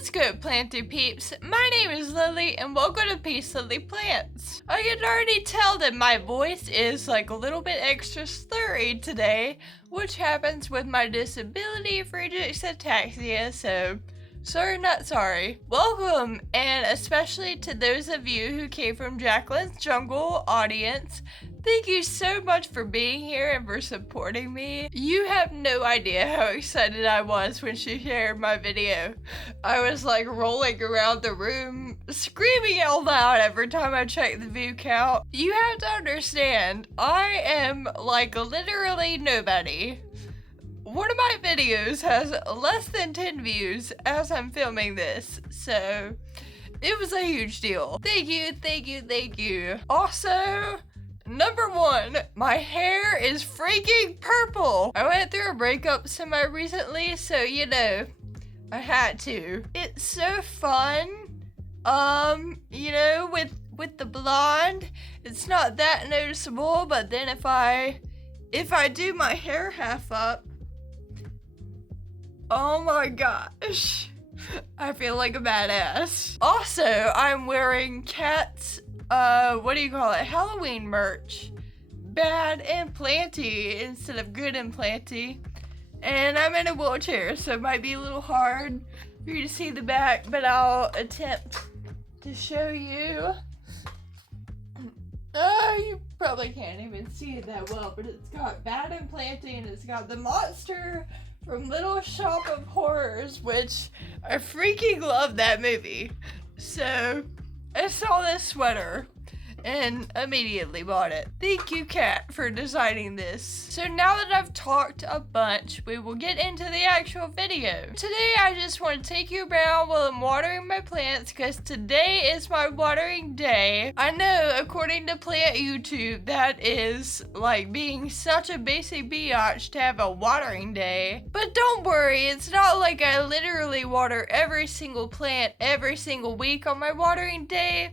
What's good, planty peeps? My name is Lily, and welcome to Peace Lily Plants. I can already tell that my voice is like a little bit extra slurry today, which happens with my disability Friedrich's ataxia, so sorry not sorry. Welcome, and especially to those of you who came from Jacqueline's Jungle audience. Thank you so much for being here and for supporting me. You have no idea how excited I was when she shared my video. I was like rolling around the room, screaming out loud every time I checked the view count. You have to understand, I am like literally nobody. One of my videos has less than 10 views as I'm filming this, so it was a huge deal. Thank you, thank you, thank you. Also, number one, my hair is freaking purple. I went through a breakup semi-recently, so you know, I had to. It's so fun, you know, with the blonde, it's not that noticeable, but then if I do my hair half up, oh my gosh, I feel like a badass. Also, I'm wearing Cat's what do you call it? Halloween merch. Bad and planty instead of good and planty. And I'm in a wheelchair, so it might be a little hard for you to see the back, but I'll attempt to show you. Oh, you probably can't even see it that well, but it's got Bad and Planty, and it's got the monster from Little Shop of Horrors, which I freaking love that movie. So I saw this sweater and immediately bought it. Thank you, Kat, for designing this. So now that I've talked a bunch, we will get into the actual video. Today, I just want to take you around while I'm watering my plants, because today is my watering day. I know, according to Plant YouTube, that is like being such a basic biatch to have a watering day. But don't worry, it's not like I literally water every single plant every single week on my watering day.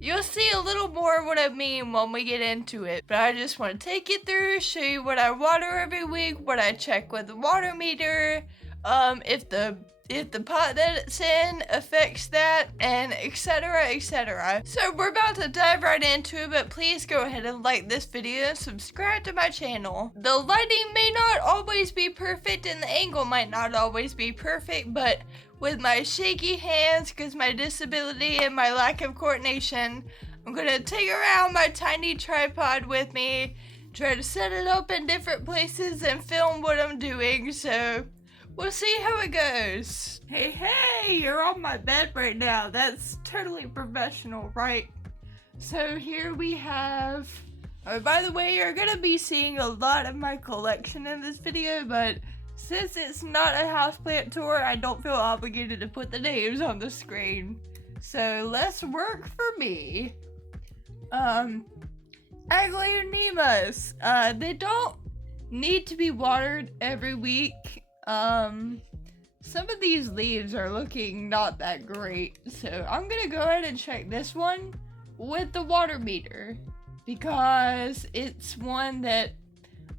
You'll see a little more what I mean when we get into it, but I just want to take you through, show you what I water every week, what I check with the water meter, if the pot that it's in affects that, and etc, etc. So we're about to dive right into it, but please go ahead and like this video and subscribe to my channel. The lighting may not always be perfect and the angle might not always be perfect, but with my shaky hands, because my disability and my lack of coordination, I'm gonna take around my tiny tripod with me, try to set it up in different places and film what I'm doing, so we'll see how it goes. Hey, you're on my bed right now. That's totally professional, right? So here we have, oh, by the way, you're gonna be seeing a lot of my collection in this video, but since it's not a houseplant tour, I don't feel obligated to put the names on the screen. So let's work for me. Aglaonemas. They don't need to be watered every week. Some of these leaves are looking not that great. So I'm gonna go ahead and check this one with the water meter, because it's one that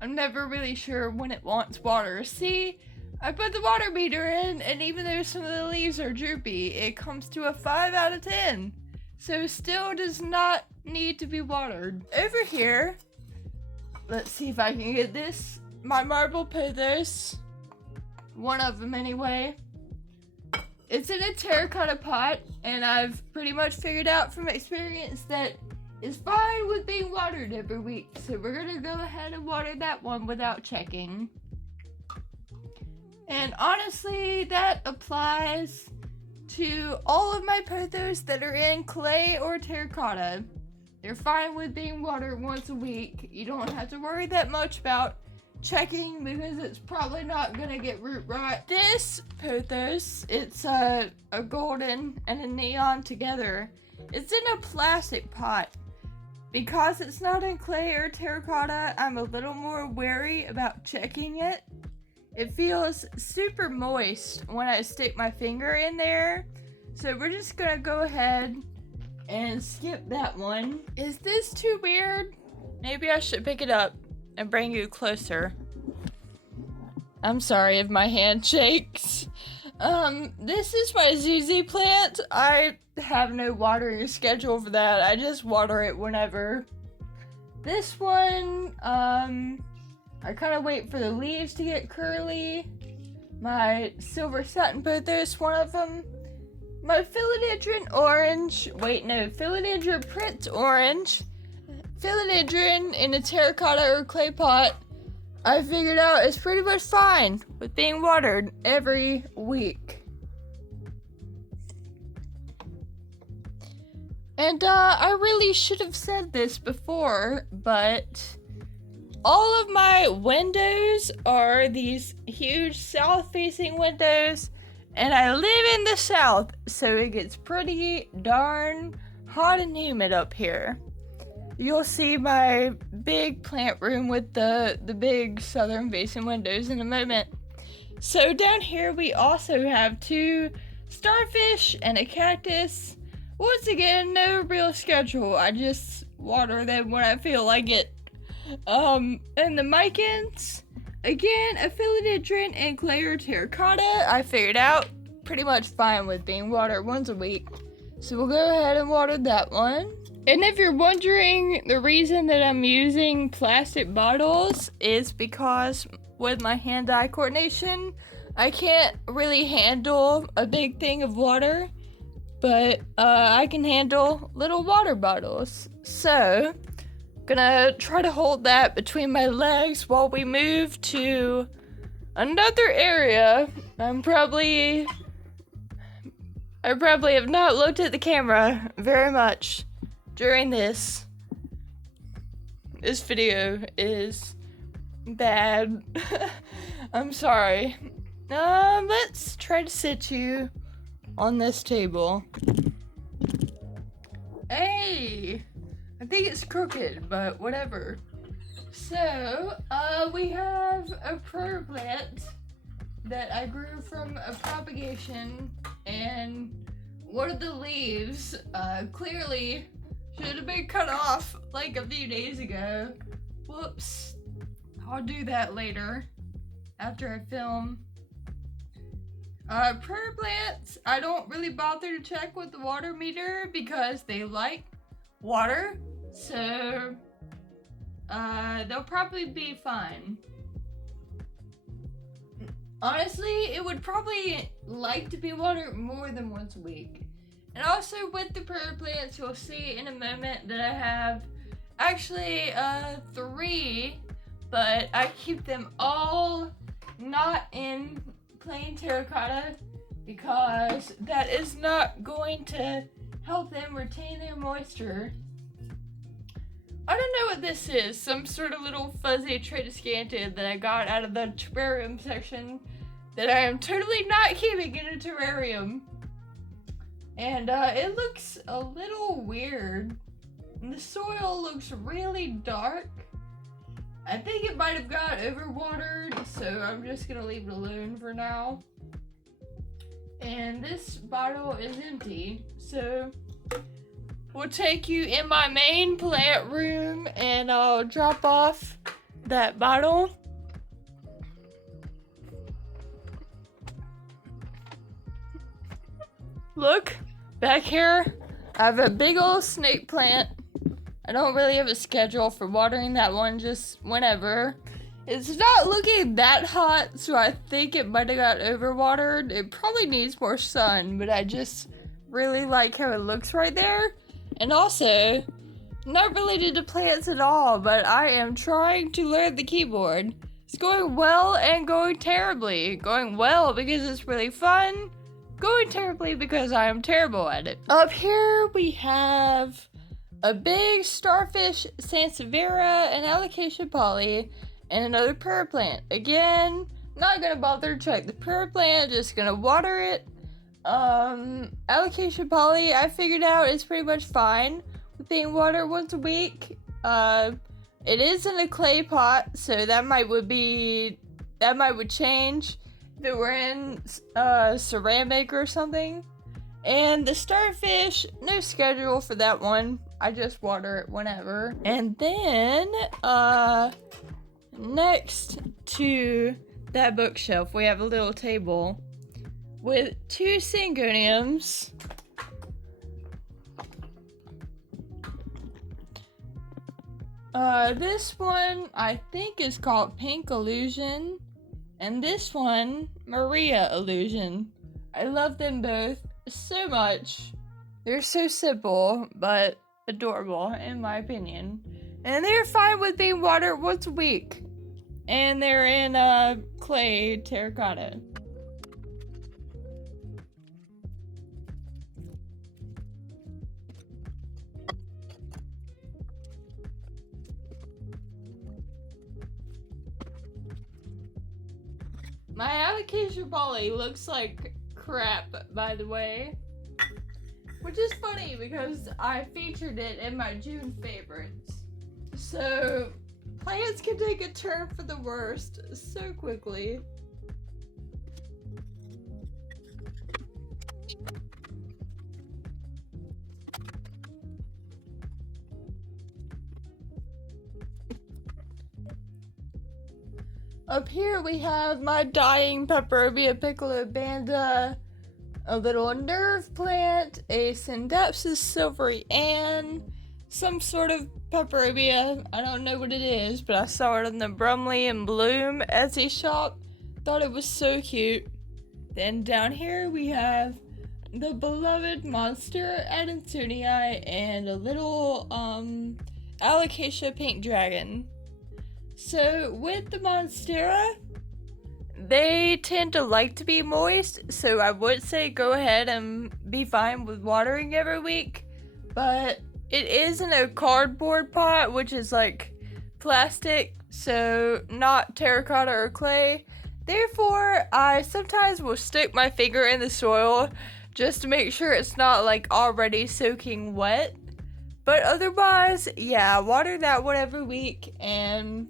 I'm never really sure when it wants water. See, I put the water meter in, and even though some of the leaves are droopy, it comes to a 5 out of 10. So still does not need to be watered. Over here, let's see if I can get this. My marble pothos, one of them anyway. It's in a terracotta pot, and I've pretty much figured out from experience that is fine with being watered every week, so we're gonna go ahead and water that one without checking. And honestly, that applies to all of my pothos that are in clay or terracotta. They're fine with being watered once a week. You don't have to worry that much about checking, because it's probably not gonna get root rot. This pothos, it's a golden and a neon together. It's in a plastic pot. Because it's not in clay or terracotta, I'm a little more wary about checking it. It feels super moist when I stick my finger in there. So we're just gonna go ahead and skip that one. Is this too weird? Maybe I should pick it up and bring you closer. I'm sorry if my hand shakes. This is my ZZ plant. I have no watering schedule for that. I just water it whenever. This one, I kind of wait for the leaves to get curly. My silver satin pothos, one of them. My philodendron orange, philodendron print orange. Philodendron in a terracotta or clay pot, I figured out is pretty much fine with being watered every week. And I really should have said this before, but all of my windows are these huge south-facing windows, and I live in the south, so it gets pretty darn hot and humid up here. You'll see my big plant room with the big southern-facing windows in a moment. So down here we also have 2 starfish and a cactus. Once again, no real schedule. I just water them when I feel like it. And the mycans, again, a philodendron and clay or terracotta, I figured out pretty much fine with being watered once a week. So we'll go ahead and water that one. And if you're wondering, the reason that I'm using plastic bottles is because with my hand-eye coordination, I can't really handle a big thing of water, but I can handle little water bottles. So, gonna try to hold that between my legs while we move to another area. I probably have not looked at the camera very much during this. This video is bad. I'm sorry. Let's try to sit you on this table. Hey! I think it's crooked, but whatever. So, we have a prayer plant that I grew from a propagation, and one of the leaves, clearly should have been cut off like a few days ago. Whoops. I'll do that later after I film. Prayer plants, I don't really bother to check with the water meter because they like water, so they'll probably be fine. Honestly, it would probably like to be watered more than once a week. And also with the prayer plants, you'll see in a moment that I have actually 3, but I keep them all not in plain terracotta because that is not going to help them retain their moisture. I don't know what this is, some sort of little fuzzy Tradescantia that I got out of the terrarium section that I am totally not keeping in a terrarium. And it looks a little weird. And the soil looks really dark. I think it might have got overwatered, so I'm just gonna leave it alone for now. And this bottle is empty, so we'll take you in my main plant room and I'll drop off that bottle. Look, back here, I have a big old snake plant. I don't really have a schedule for watering that one, just whenever. It's not looking that hot, so I think it might have got overwatered. It probably needs more sun, but I just really like how it looks right there. And also, not related to plants at all, but I am trying to learn the keyboard. It's going well and going terribly. Going well because it's really fun. Going terribly because I am terrible at it. Up here we have a big starfish sansevieria, an alocasia poly, and another prayer plant. Again, not gonna bother to check the prayer plant, just gonna water it. Alocasia poly, I figured out is pretty much fine with being watered once a week. It is in a clay pot, so that might change if it were in ceramic or something. And the starfish, no schedule for that one. I just water it whenever. And then, next to that bookshelf, we have a little table with 2 Syngoniums. This one I think is called Pink Illusion, and this one Maria Illusion. I love them both so much. They're so simple but adorable in my opinion, and they're fine with being watered once a week, and they're in clay terracotta. My alocasia poly looks like crap, by the way. Which is funny because I featured it in my June favorites. So, plants can take a turn for the worst so quickly. Up here we have my dying Peperomia piccolobanda, a little nerve plant, a Syngoniums silvery Ann, some sort of Peperomia. I don't know what it is, but I saw it in the Brumley and Bloom Etsy shop. Thought it was so cute. Then down here we have the beloved monster Adansonii and a little alocasia pink dragon. So with the Monstera, they tend to like to be moist, so I would say go ahead and be fine with watering every week, but it is in a cardboard pot, which is like plastic, so not terracotta or clay. Therefore, I sometimes will stick my finger in the soil just to make sure it's not like already soaking wet. But otherwise, yeah, water that one every week, and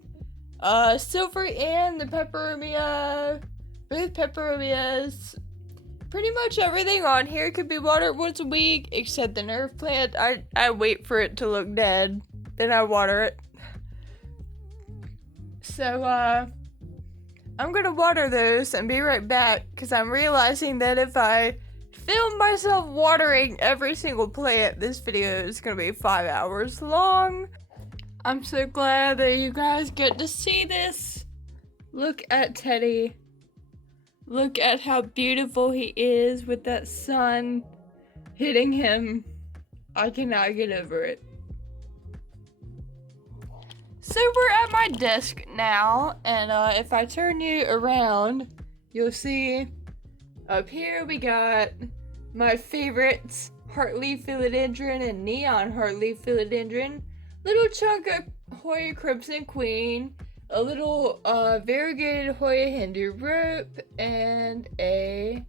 silvery and the Peperomia, both Peperomias, pretty much everything on here could be watered once a week except the nerve plant. I wait for it to look dead, then I water it. So I'm gonna water those and be right back, because I'm realizing that if I film myself watering every single plant, this video is gonna be 5 hours long. I'm so glad that you guys get to see this. Look at Teddy. Look at how beautiful he is with that sun hitting him. I cannot get over it. So we're at my desk now, and if I turn you around, you'll see up here we got my favorites, Heartleaf Philodendron and Neon Heartleaf Philodendron. Little chunk of Hoya Crimson Queen, a little variegated Hoya Hindu Rope, and a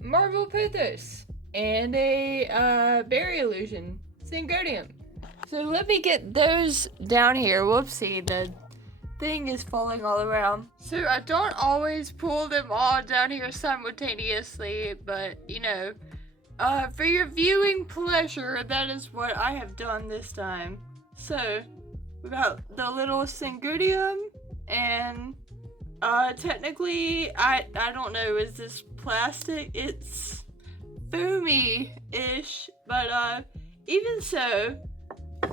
Marble Pothos, and a Berry Illusion Syngonium. So let me get those down here. Whoopsie, the thing is falling all around. So I don't always pull them all down here simultaneously, but you know, for your viewing pleasure, that is what I have done this time. So, we got the little Syngonium, and technically, I don't know, is this plastic? It's foamy-ish, but even so,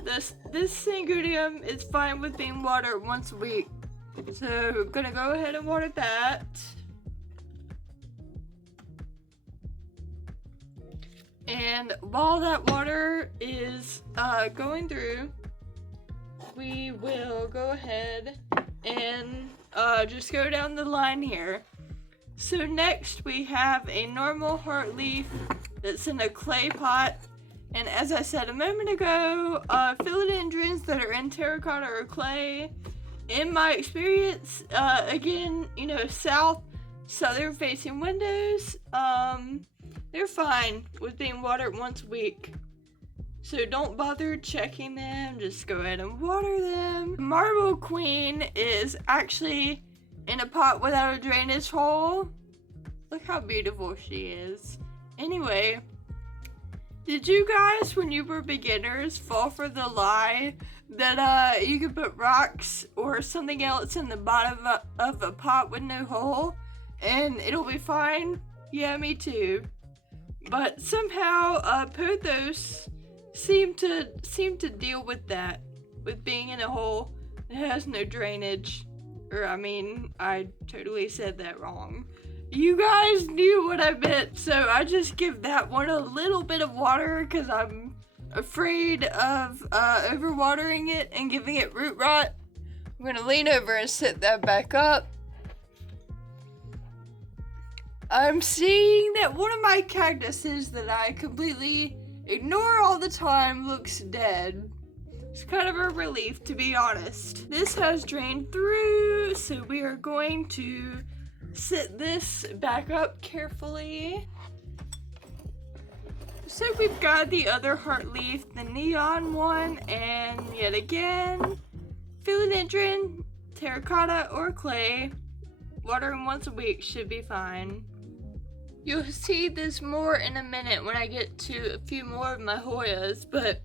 this Syngonium is fine with being watered once a week. So, I'm gonna go ahead and water that. And while that water is going through, we will go ahead and just go down the line here. So next we have a normal heart leaf that's in a clay pot, and as I said a moment ago, philodendrons that are in terracotta or clay, in my experience, again, you know, southern facing windows, they're fine with being watered once a week. So don't bother checking them, just go ahead and water them. Marble Queen is actually in a pot without a drainage hole. Look how beautiful she is. Anyway, did you guys, when you were beginners, fall for the lie that you could put rocks or something else in the bottom of a pot with no hole and it'll be fine? Yeah, me too. But somehow, Pothos seemed to deal with that, with being in a hole that has no drainage. Or, I mean, I totally said that wrong. You guys knew what I meant, so I just give that one a little bit of water because I'm afraid of overwatering it and giving it root rot. I'm gonna lean over and set that back up. I'm seeing that one of my cactuses that I completely ignore all the time looks dead. It's kind of a relief, to be honest. This has drained through, so we are going to set this back up carefully. So we've got the other heart leaf, the neon one, and yet again, philodendron, terracotta, or clay. Watering once a week should be fine. You'll see this more in a minute when I get to a few more of my Hoyas, but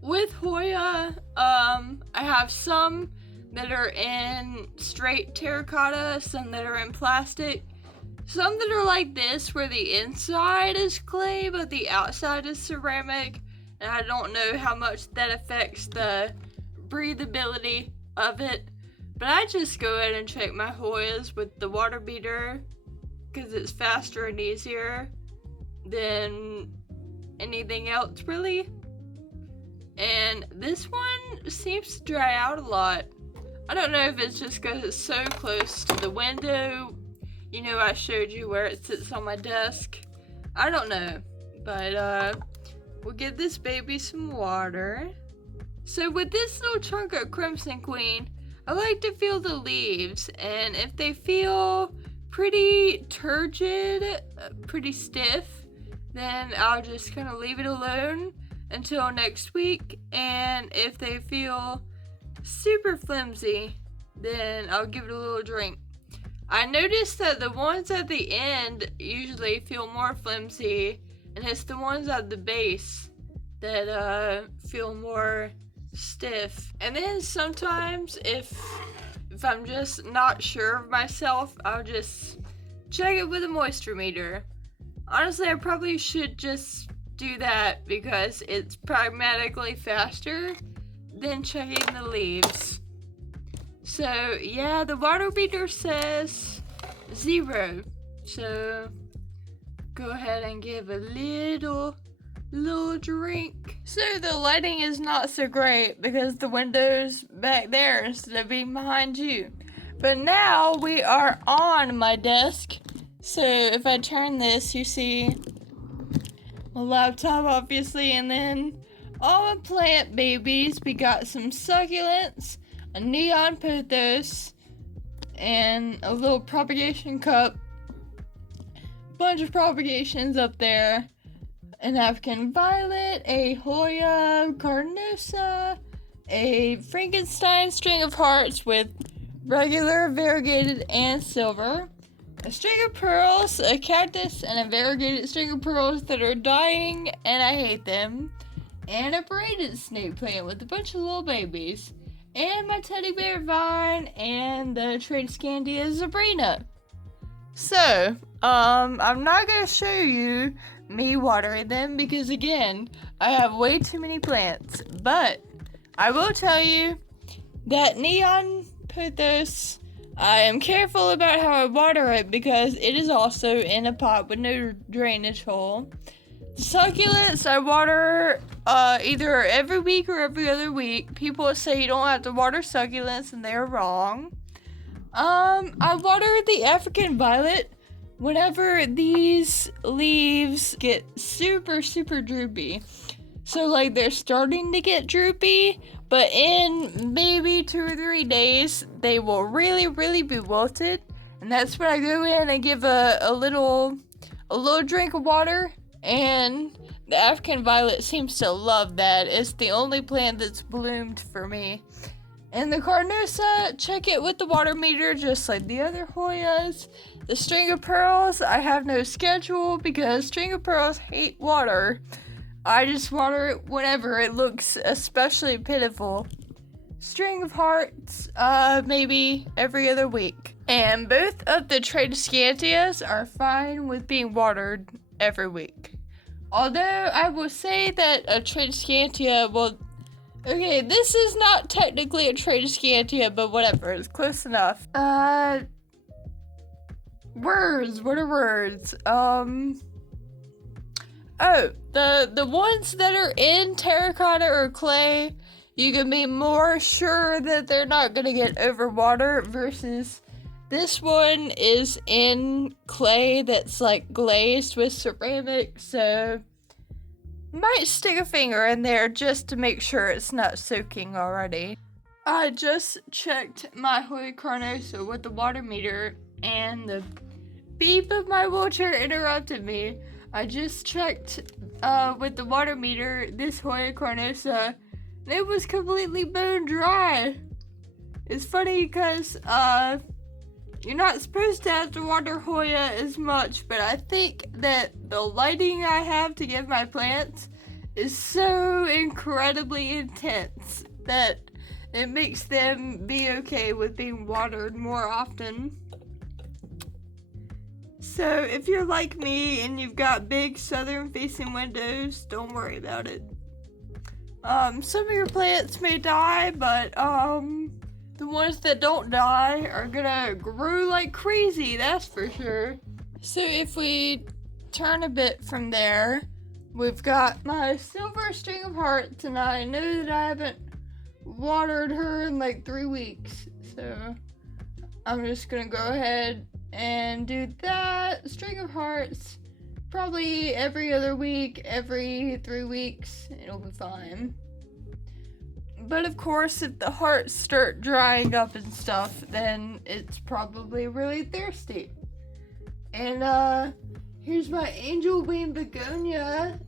with Hoya, I have some that are in straight terracotta, some that are in plastic, some that are like this where the inside is clay but the outside is ceramic, and I don't know how much that affects the breathability of it, but I just go ahead and check my Hoyas with the water beater because it's faster and easier than anything else really. And this one seems to dry out a lot. I don't know if it's just because it's so close to the window. You know, I showed you where it sits on my desk. I don't know, but we'll give this baby some water. So with this little chunk of Crimson Queen, I like to feel the leaves, and if they feel pretty turgid, pretty stiff, then I'll just kind of leave it alone until next week, and if they feel super flimsy, then I'll give it a little drink. I noticed that the ones at the end usually feel more flimsy, and it's the ones at the base that feel more stiff. And then sometimes if I'm just not sure of myself, I'll just check it with a moisture meter. Honestly, I probably should just do that because it's pragmatically faster than checking the leaves. So yeah, the water meter says 0. So go ahead and give a little drink. So the lighting is not so great because the window's back there instead of being behind you. But now we are on my desk. So if I turn this, you see my laptop obviously, and then all my plant babies. We got some succulents, a neon pothos, and a little propagation cup. Bunch of propagations up there. An African violet, a Hoya carnosa, a Frankenstein string of hearts with regular, variegated, and silver, a string of pearls, a cactus, and a variegated string of pearls that are dying, and I hate them, and a braided snake plant with a bunch of little babies, and my teddy bear vine, and the Tradescantias Sabrina. So, I'm not gonna show you me watering them because again, I have way too many plants, but I will tell you that neon pothos, I am careful about how I water it because it is also in a pot with no drainage hole. The succulents I water either every week or every other week. People say you don't have to water succulents and they're wrong. I water the African violet whenever these leaves get super droopy. So like they're starting to get droopy, but in maybe 2 or 3 days, they will really be wilted. And that's when I go in and give a little drink of water. And the African violet seems to love that. It's the only plant that's bloomed for me. And the carnosa, check it with the water meter just like the other Hoyas. The string of pearls, I have no schedule because string of pearls hate water. I just water it whenever it looks especially pitiful. String of hearts, maybe every other week. And both of the Tradescantias are fine with being watered every week. Although I will say that a Tradescantia, well, okay, this is not technically a Tradescantia, but whatever, it's close enough. Words, what are words? Oh, the ones that are in terracotta or clay, you can be more sure that they're not gonna get overwater versus this one is in clay that's like glazed with ceramic, so might stick a finger in there just to make sure it's not soaking already. I just checked my Hoya Carnosa with the water meter and the beep of my wheelchair interrupted me. I just checked with the water meter this Hoya Carnosa and it was completely bone dry. It's funny because you're not supposed to have to water Hoya as much, but I think that the lighting I have to give my plants is so incredibly intense that it makes them be okay with being watered more often. So if you're like me and you've got big southern facing windows, don't worry about it. Some of your plants may die, but the ones that don't die are gonna grow like crazy, that's for sure. So if we turn a bit from there, we've got my silver string of hearts, and I know that I haven't watered her in like 3 weeks, so I'm just gonna go ahead and do that. String of hearts, probably every other week, every 3 weeks, it'll be fine. But of course, if the hearts start drying up and stuff, then it's probably really thirsty. And here's my angel wing begonia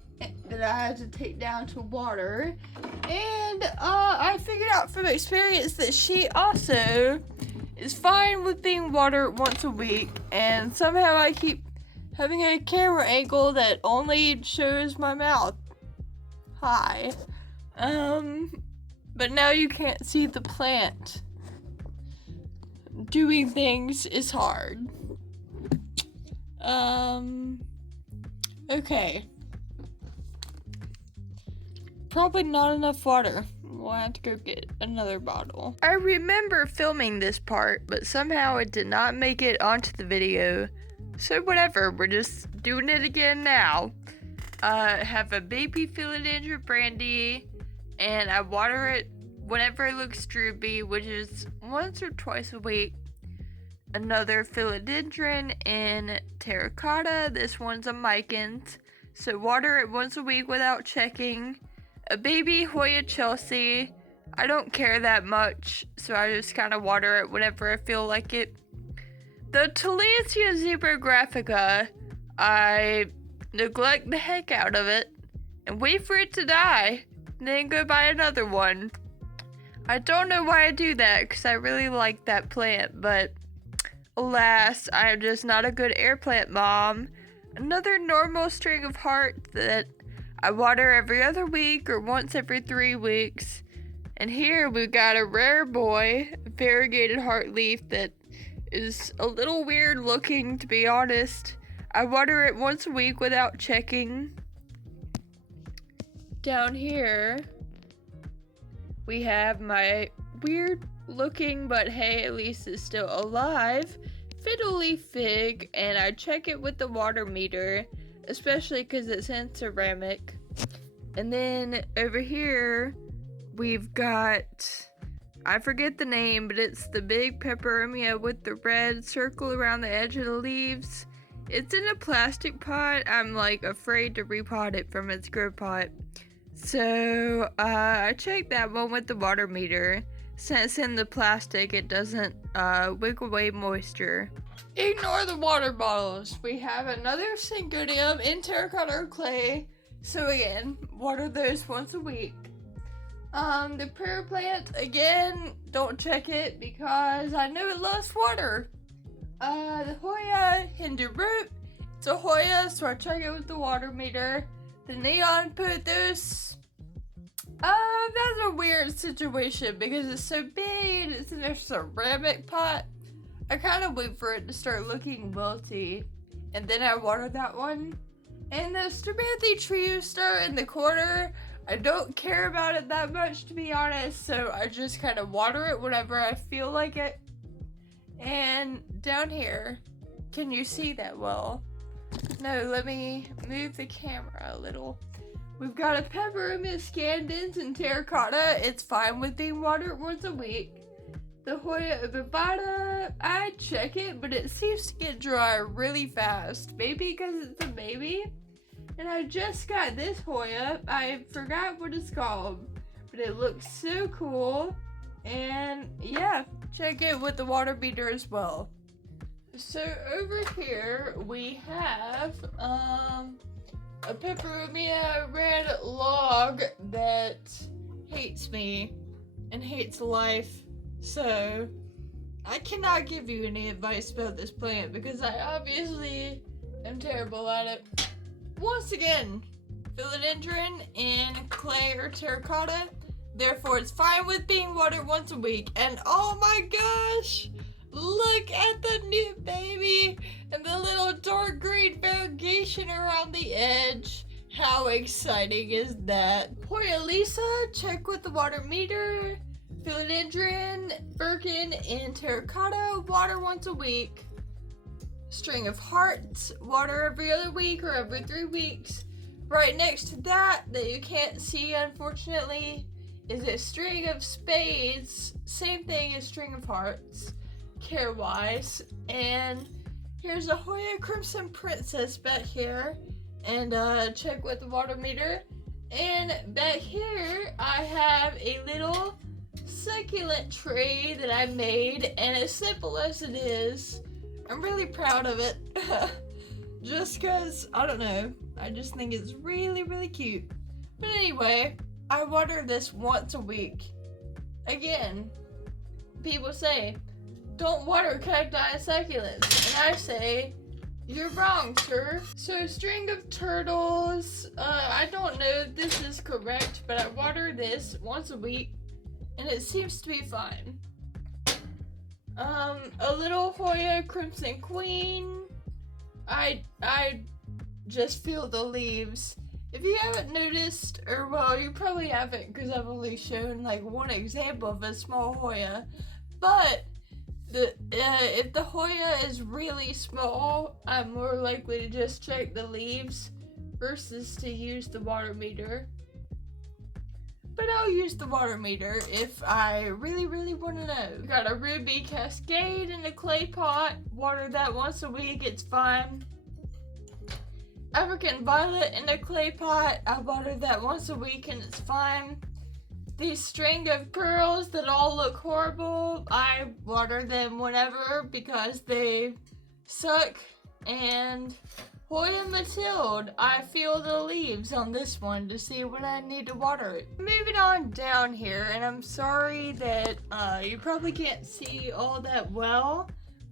that I had to take down to water. And I figured out from experience that she also is fine with being watered once a week. And somehow I keep having a camera angle that only shows my mouth. Hi. But now you can't see the plant. Doing things is hard. Okay. Probably not enough water. We'll have to go get another bottle. I remember filming this part, but somehow it did not make it onto the video. So whatever, we're just doing it again now. Have a baby philodendron brandy, and I water it whenever it looks droopy, which is once or twice a week. Another philodendron in terracotta. This one's a Micans, so water it once a week without checking. A baby Hoya Chelsea. I don't care that much, so I just kind of water it whenever I feel like it. The Tillandsia zebrographica, I neglect the heck out of it and wait for it to die, and then go buy another one. I don't know why I do that, because I really like that plant, but alas, I am just not a good air plant mom. Another normal string of hearts that I water every other week or once every 3 weeks. And here we've got a rare boy, a variegated heart leaf that is a little weird looking, to be honest. I water it once a week without checking. Down here, we have my weird looking, but hey, at least it's still alive, fiddle leaf fig, and I check it with the water meter, especially because it's in ceramic. And then over here, we've got, I forget the name, but it's the big peperomia with the red circle around the edge of the leaves. It's in a plastic pot. I'm like afraid to repot it from its grow pot. So I checked that one with the water meter. Since in the plastic, it doesn't wick away moisture. Ignore the water bottles. We have another Syngonium in terracotta or clay. So again, water those once a week. The prayer plant, again, don't check it because I know it loves water. The Hoya Hindu root, it's a Hoya, so I check it with the water meter. The neon Pothos, that's a weird situation because it's so big and it's in a ceramic pot. I kind of wait for it to start looking wilty, and then I water that one. And the strawberry trio star in the corner, I don't care about it that much, to be honest, so I just kind of water it whenever I feel like it. And down here, can you see that well? No, let me move the camera a little. We've got a Peperomia scandens in terracotta. It's fine with being watered once a week. The Hoya ovivata, I check it, but it seems to get dry really fast. Maybe because it's a baby. And I just got this Hoya. I forgot what it's called, but it looks so cool. And yeah, check it with the water meter as well. So over here we have a Peperomia red log that hates me and hates life. So I cannot give you any advice about this plant because I obviously am terrible at it. Once again, philodendron in clay or terracotta, therefore it's fine with being watered once a week. And oh my gosh, look at the new baby and the little dark green variegation around the edge. How exciting is that? Hoya Lisa, check with the water meter. Philodendron, Birkin in terracotta, water once a week. String of hearts, water every other week or every 3 weeks. Right next to that you can't see unfortunately, is a string of spades. Same thing as string of hearts, care-wise. And here's a Hoya Crimson Princess back here. And check with the water meter. And back here I have a little succulent tray that I made, and as simple as it is, I'm really proud of it. Just cause, I don't know, I just think it's really cute. But anyway, I water this once a week. Again, people say, don't water cacti and succulents, and I say, you're wrong, sir. So string of turtles, I don't know if this is correct, but I water this once a week, and it seems to be fine. A little Hoya Crimson Queen. I just feel the leaves. If you haven't noticed, or well, you probably haven't because I've only shown like one example of a small Hoya, but if the Hoya is really small, I'm more likely to just check the leaves versus to use the water meter. But I'll use the water meter if I really want to know. We got a Ruby Cascade in a clay pot. Water that once a week, it's fine. African Violet in a clay pot. I water that once a week and it's fine. These string of pearls that all look horrible, I water them whenever because they suck. And Hoya Matilde, I feel the leaves on this one to see when I need to water it. Moving on down here, and I'm sorry that you probably can't see all that well,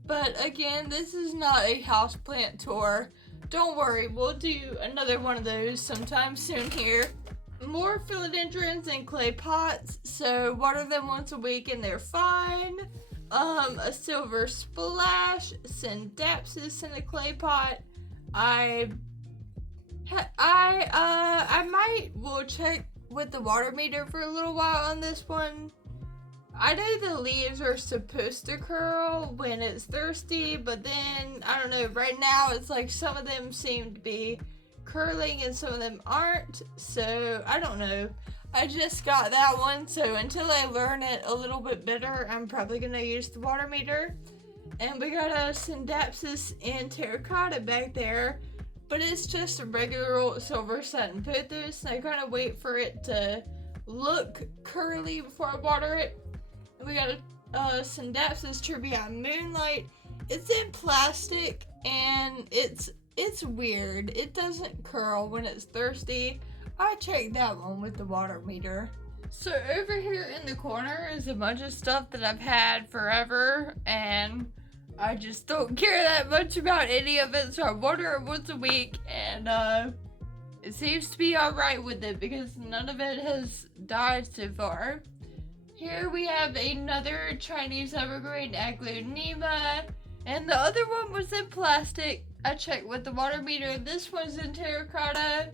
but again, this is not a houseplant tour. Don't worry, we'll do another one of those sometime soon here. More philodendrons in clay pots, so water them once a week and they're fine. A silver splash, Syngoniums in a clay pot. I will check with the water meter for a little while on this one. I know the leaves are supposed to curl when it's thirsty, but then, I don't know, right now it's like some of them seem to be curling and some of them aren't, so I don't know. I just got that one, so until I learn it a little bit better, I'm probably going to use the water meter. And we got a Syngoniums in terracotta back there, but it's just a regular old silver satin Pothos, and I kind of wait for it to look curly before I water it. And we got a Syngoniums Tourbillon Moonlight. It's in plastic, and it's weird. It doesn't curl when it's thirsty. I checked that one with the water meter. So over here in the corner is a bunch of stuff that I've had forever, and I just don't care that much about any of it, so I water it once a week, and it seems to be alright with it because none of it has died so far. Here we have another Chinese evergreen aglaonema, and the other one was in plastic. I checked with the water meter. This one's in terracotta.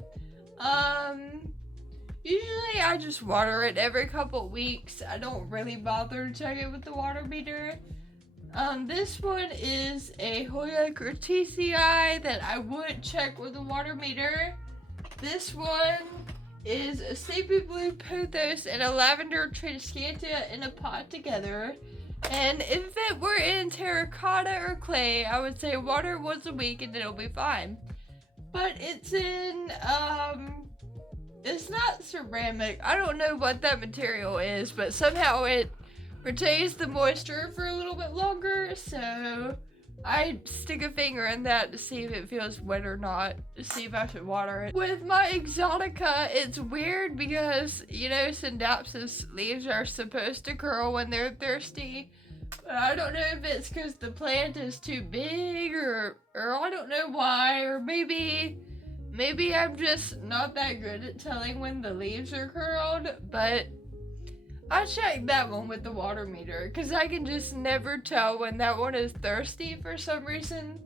Usually I just water it every couple weeks. I don't really bother to check it with the water meter. This one is a Hoya prettyyy that I would check with the water meter. This one is a sleepy blue pothos and a lavender Tradescantia in a pot together. And if it were in terracotta or clay, I would say water it once a week and it'll be fine. But it's in, it's not ceramic. I don't know what that material is, but somehow it retains the moisture for a little bit longer, so I stick a finger in that to see if it feels wet or not, to see if I should water it. With my exotica, it's weird because, you know, Syngoniums leaves are supposed to curl when they're thirsty, but I don't know if it's because the plant is too big or I don't know why, or maybe I'm just not that good at telling when the leaves are curled, but I checked that one with the water meter because I can just never tell when that one is thirsty for some reason.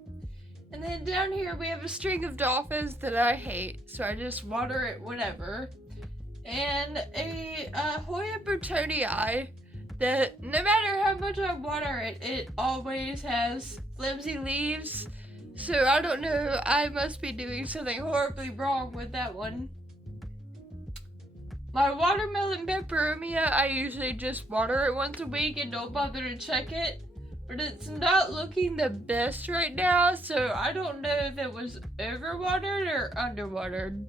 And then down here we have a string of dolphins that I hate, so I just water it whenever. And a Hoya prettyyy that no matter how much I water it, it always has flimsy leaves. So I don't know, I must be doing something horribly wrong with that one. My watermelon peperomia, I usually just water it once a week and don't bother to check it. But it's not looking the best right now, so I don't know if it was overwatered or underwatered.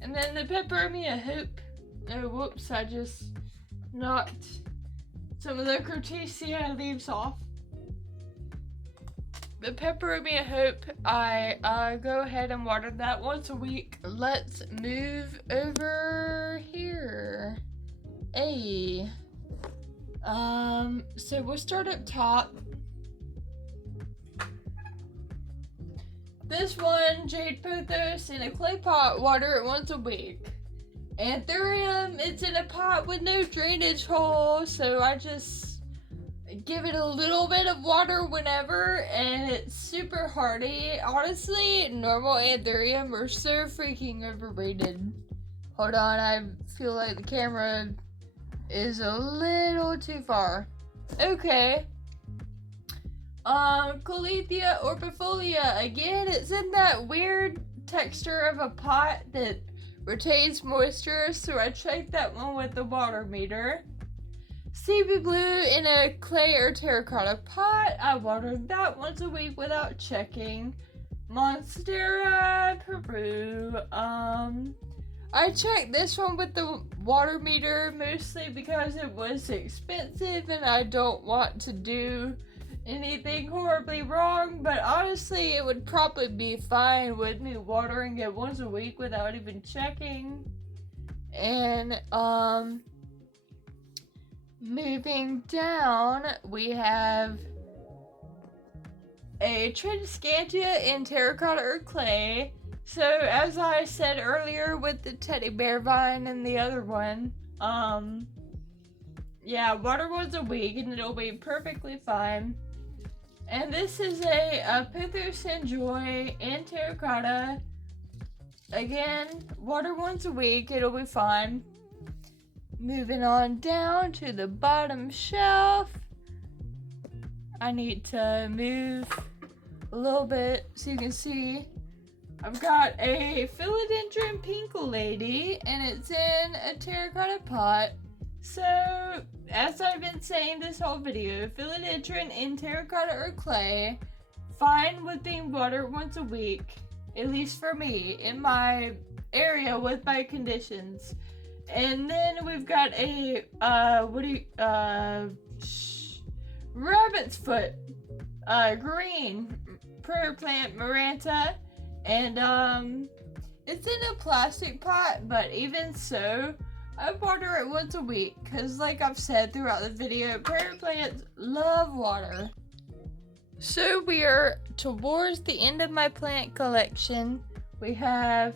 And then the peperomia hoop, oh whoops, I just knocked some of the prettyyy leaves off. The peperomia hoop, I go ahead and water that once a week. Let's move over here. So we'll start up top. This one, jade pothos in a clay pot, water it once a week. Anthurium, it's in a pot with no drainage hole, so I just give it a little bit of water whenever, and it's super hardy. Honestly, normal anthurium are so freaking overrated. Hold on, I feel like the camera is a little too far. Okay. Colethia orbifolia, again, it's in that weird texture of a pot that retains moisture, so I checked that one with the water meter. Sleepy blue in a clay or terracotta pot, I watered that once a week without checking. Monstera Peru, I checked this one with the water meter mostly because it was expensive and I don't want to do anything horribly wrong, but honestly it would probably be fine with me watering it once a week without even checking. And moving down, we have a Tradescantia in terracotta or clay. So as I said earlier with the teddy bear vine and the other one, yeah, water once a week and it'll be perfectly fine. And this is a Pothos and Joy in terracotta. Again, water once a week, it'll be fine. Moving on down to the bottom shelf. I need to move a little bit so you can see. I've got a Philodendron pink lady and it's in a terracotta pot. So, as I've been saying this whole video, Philodendron in terracotta or clay, fine with being watered once a week, at least for me, in my area with my conditions. And then we've got a, rabbit's foot, green prayer plant Maranta, and it's in a plastic pot, but even so, I water it once a week, because like I've said throughout the video, prayer plants love water. So we are towards the end of my plant collection. We have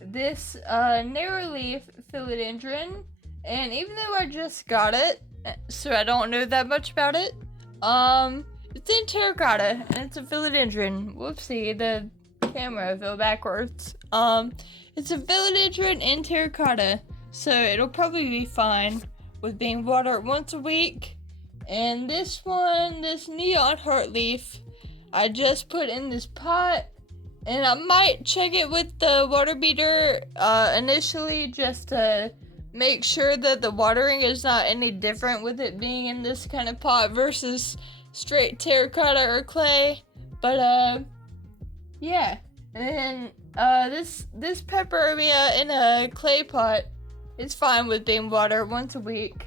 this narrow leaf philodendron And even though I just got it, so I don't know that much about it, it's in terracotta, and it's a philodendron. Whoopsie, the camera fell backwards. It's a philodendron in terracotta, so it'll probably be fine with being watered once a week. And this one, this neon heart leaf, I just put in this pot, and I might check it with the water meter initially, just to make sure that the watering is not any different with it being in this kind of pot versus straight terracotta or clay. But yeah. And then this peperomia in a clay pot is fine with being watered once a week.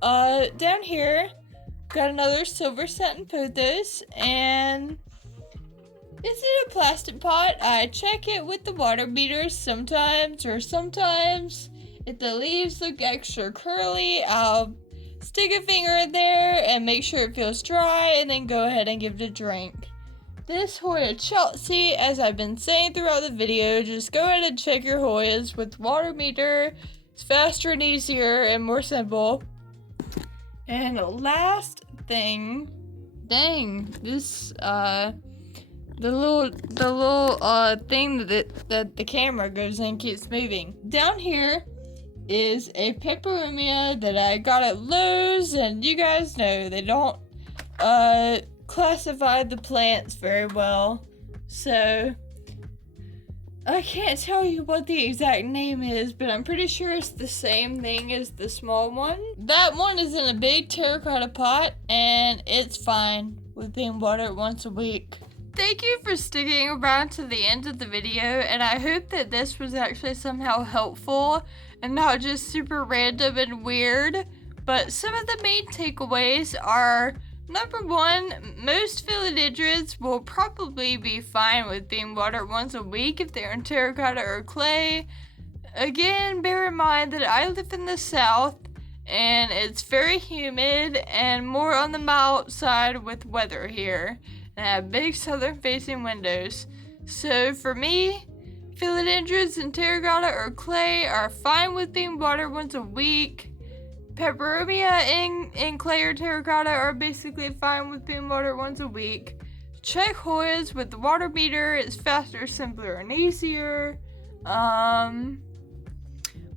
Down here, got another silver satin pothos, and it's in a plastic pot. I check it with the water meter sometimes, if the leaves look extra curly, I'll stick a finger in there and make sure it feels dry, and then go ahead and give it a drink. This Hoya Chelsea, as I've been saying throughout the video, just go ahead and check your Hoyas with water meter. It's faster and easier and more simple. And last thing, dang, this the little thing that the camera goes in keeps moving. Down here is a peperomia that I got at Lowe's, and you guys know they don't classify the plants very well, so I can't tell you what the exact name is, but I'm pretty sure it's the same thing as the small one. That one is in a big terracotta pot, and it's fine with being watered once a week. Thank you for sticking around to the end of the video, and I hope that this was actually somehow helpful and not just super random and weird. But some of the main takeaways are, number one, most philodendrons will probably be fine with being watered once a week if they're in terracotta or clay. Again, bear in mind that I live in the south and it's very humid and more on the mild side with weather here. And I have big southern facing windows. So for me, philodendrons in terracotta or clay are fine with being watered once a week. Peperomia in clay or terracotta are basically fine with being watered once a week. Check Hoyas with the water meter. It's faster, simpler, and easier.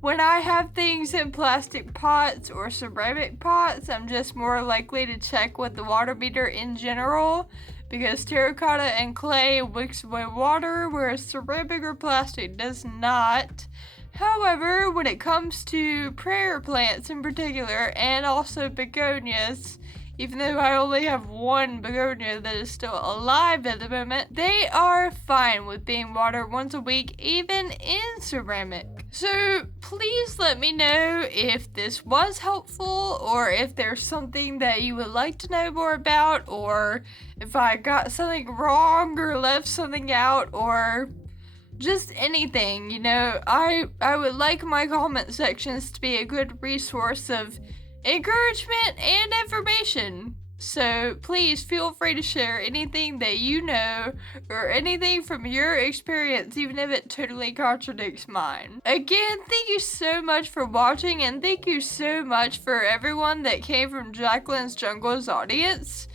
When I have things in plastic pots or ceramic pots, I'm just more likely to check with the water meter in general, because terracotta and clay wicks away water, whereas ceramic or plastic does not. However, when it comes to prayer plants in particular, and also begonias, even though I only have one begonia that is still alive at the moment, they are fine with being watered once a week, even in ceramic. So please let me know if this was helpful, or if there's something that you would like to know more about, or if I got something wrong or left something out, or just anything. You know, I would like my comment sections to be a good resource of encouragement and information. So please feel free to share anything that you know or anything from your experience, even if it totally contradicts mine. Again, thank you so much for watching, and thank you so much for everyone that came from Jacqueline's Jungle's audience.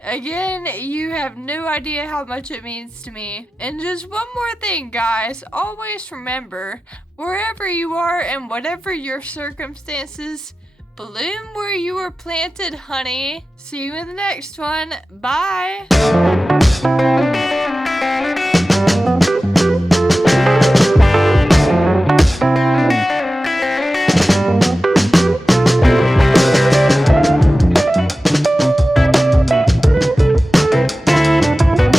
Again, you have no idea how much it means to me. And just one more thing, guys. Always remember, wherever you are and whatever your circumstances, bloom where you were planted, honey. See you in the next one. Bye.